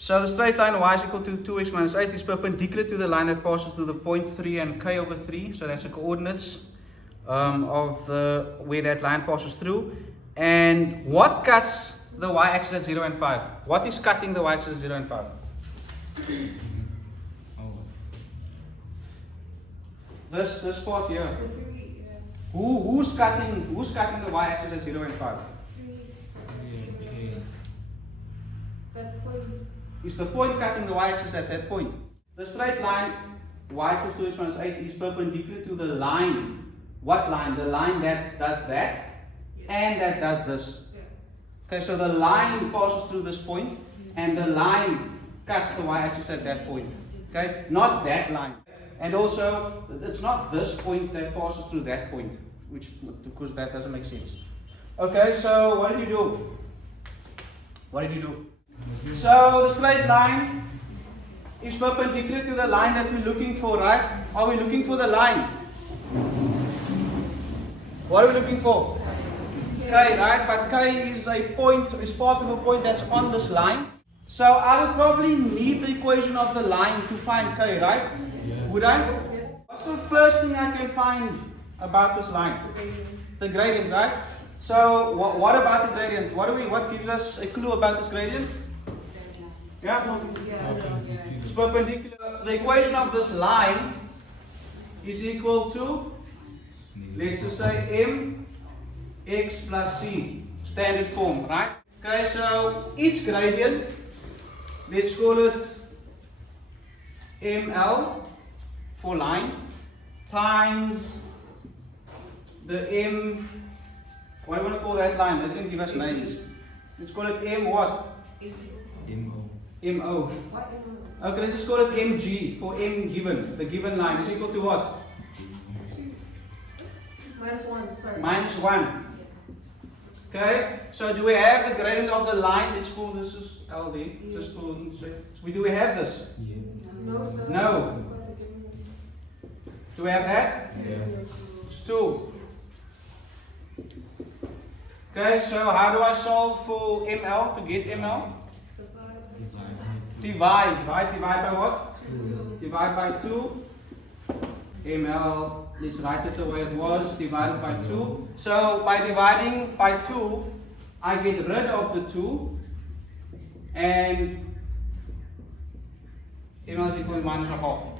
So the straight line y is equal to 2x minus 8 is perpendicular to the line that passes through the point 3 and k over 3. So that's the coordinates of where that line passes through. And what cuts the y-axis at 0 and 5? What is cutting the y-axis at 0 and 5? This part here. Who's cutting the y-axis at 0 and 5? That point Is the point cutting the y-axis at that point? The straight line y equals to x minus 8 is perpendicular to the line. What line? The line that does that and that does this. Okay, so the line passes through this point and the line cuts the y-axis at that point. Okay, not that line. And also, it's not this point that passes through that point, because that doesn't make sense. Okay, so what did you do? What did you do? So the straight line is perpendicular to the line that we're looking for, right? Are we looking for the line? What are we looking for? K, right? But K is a point, is part of a point that's on this line. So I would probably need the equation of the line to find K, right? Yes. Would I? Yes. What's the first thing I can find about this line? The gradient, right? So what about the gradient? What gives us a clue about this gradient? Yeah? It's perpendicular. The equation of this line is equal to, let's just say, mx plus c, standard form, right? Okay, so each gradient, let's call it ml for line, times the m, what do you want to call that line? They didn't give us names. Let's call it m what? MO. Okay, let's just call it mg for m given. The given line is equal to what? -1, sorry. -1. Okay, so do we have the gradient of the line? Let's call this is LD. Just for do we have this? No, sir. No. Do we have that? Yes. It's 2. Okay, so how do I solve for ML to get ML? Divide, right? Divide by what? 2. Divide by 2. ML, let's write it the way it was, divided by 2. So by dividing by 2, I get rid of the 2. And ML is equal to -1/2.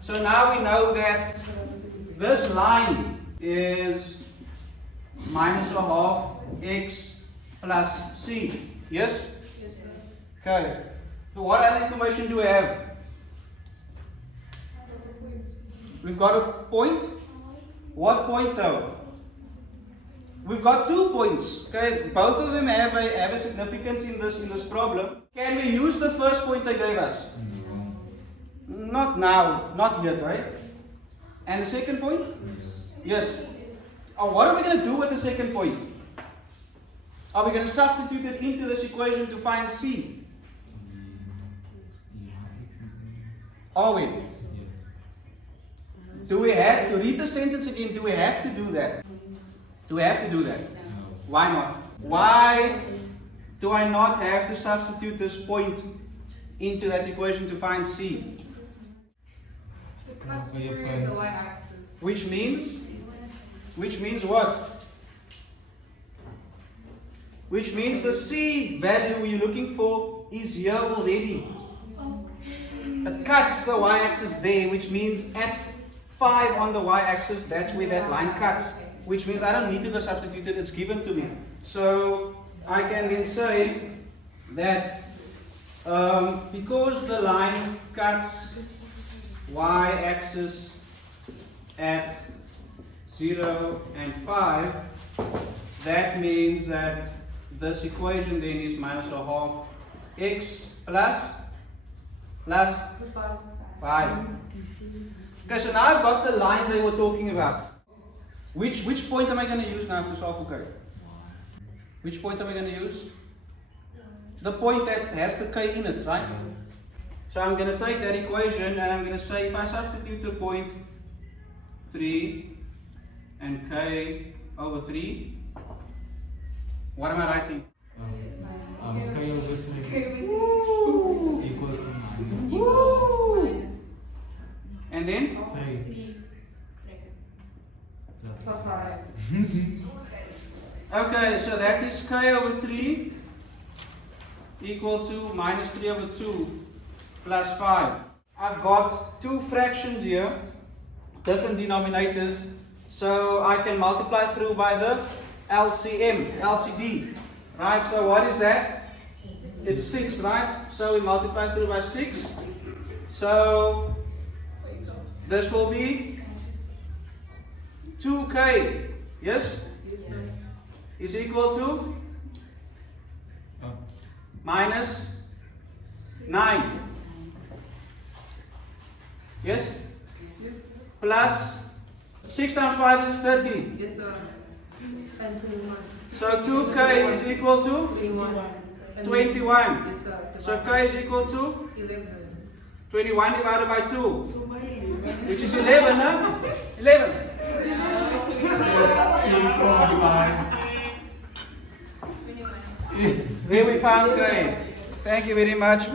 So now we know that this line is -1/2 x plus c. Yes? Yes, sir. Okay. So what other information do we have? We've got a point. What point though? We've got 2 points. Okay, both of them have a significance in this problem. Can we use the first point they gave us? Not now, not yet, right? And the second point? Yes. Oh, what are we going to do with the second point? Are we going to substitute it into this equation to find C? Are we? Do we have to read the sentence again? Do we have to do that? Do we have to do that? Why not? Why do I not have to substitute this point into that equation to find C? It cuts through the y-axis. Which means what? Which means the C value you're looking for is here already. It cuts the y-axis there, which means at 5 on the y-axis, that's where that line cuts. Which means I don't need to go substitute it, it's given to me. So I can then say that because the line cuts y-axis at 0 and 5, that means that this equation then is -1/2 x plus 5. Okay, so now I've got the line they were talking about. Which point am I going to use now to solve for k? Which point am I going to use? The point that has the k in it, right? So I'm going to take that equation and I'm going to say if I substitute the point 3 and k over 3, what am I writing? K over 3. And then? 3 Plus 5. Okay, so that is k over 3 equal to minus 3 over 2 plus 5. I've got two fractions here, different denominators, so I can multiply through by the LCD. Right, so what is that? It's 6, right? So we multiply through by 6. So this will be 2k, yes? Is equal to minus 9. Yes? Yes. Plus 6 times 5 is 30. Yes, sir. And 21. So 2k is equal to 21. And 21. Yes, sir. So k is equal to 11. 21 divided by 2, which is 11, huh? 11. Here we found k. Thank you very much.